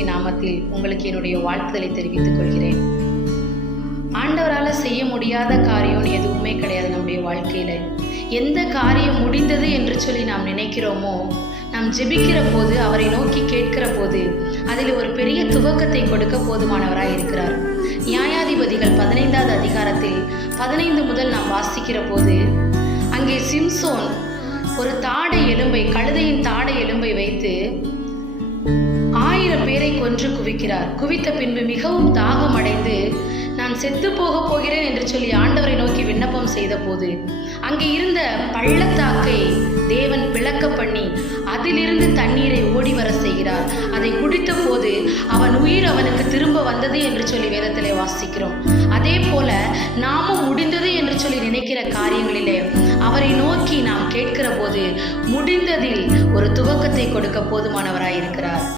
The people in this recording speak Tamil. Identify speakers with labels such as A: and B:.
A: கிறிஸ்துவின் நாமத்தில் உங்களுக்கு என்னுடைய வாழ்த்துதலை தெரிவித்துக் கொள்கிறேன். ஆண்டவரால் செய்ய முடியாத காரியம் எதுவுமே கிடையாது நம்முடைய வாழ்க்கையில. எந்த காரியம் முடிந்தது என்று சொல்லி நாம் நினைக்கிறோமோ நாம் ஜெபிக்கிற போது அவரை நோக்கி கேட்கிற போது அதில் ஒரு பெரிய துவக்கத்தை கொடுக்க போதுமானவராய் இருக்கிறார். நியாயாதிபதிகள் பதினைந்தாவது அதிகாரத்தில் பதினைந்து முதல் நாம் வாசிக்கிற போது அங்கே சிம்சோன் ஒரு தாடை எலும்பை கழுதையின் தாடை எலும்பை வைத்து பேரை கொன்று குவிக்கிறார். குவித்த பின்பு மிகவும் தாகம் அடைந்து நான் செத்து போக போகிறேன் என்று சொல்லி ஆண்டவரை நோக்கி விண்ணப்பம் செய்த போது அங்கே இருந்த பள்ளத்தாக்கை தேவன் பிளக்க பண்ணி அதிலிருந்து தண்ணீரை ஓடி வர செய்கிறார். அதை குடித்த போது அவன் உயிர் அவனுக்கு திரும்ப வந்தது என்று சொல்லி வேதத்திலே வாசிக்கிறோம். அதே போல நாமும் முடிந்தது என்று சொல்லி நினைக்கிற காரியங்களிலே அவரை நோக்கி நாம் கேட்கிற போது முடிந்ததில் ஒரு துவக்கத்தை கொடுக்க போதுமானவராய் இருக்கிறார்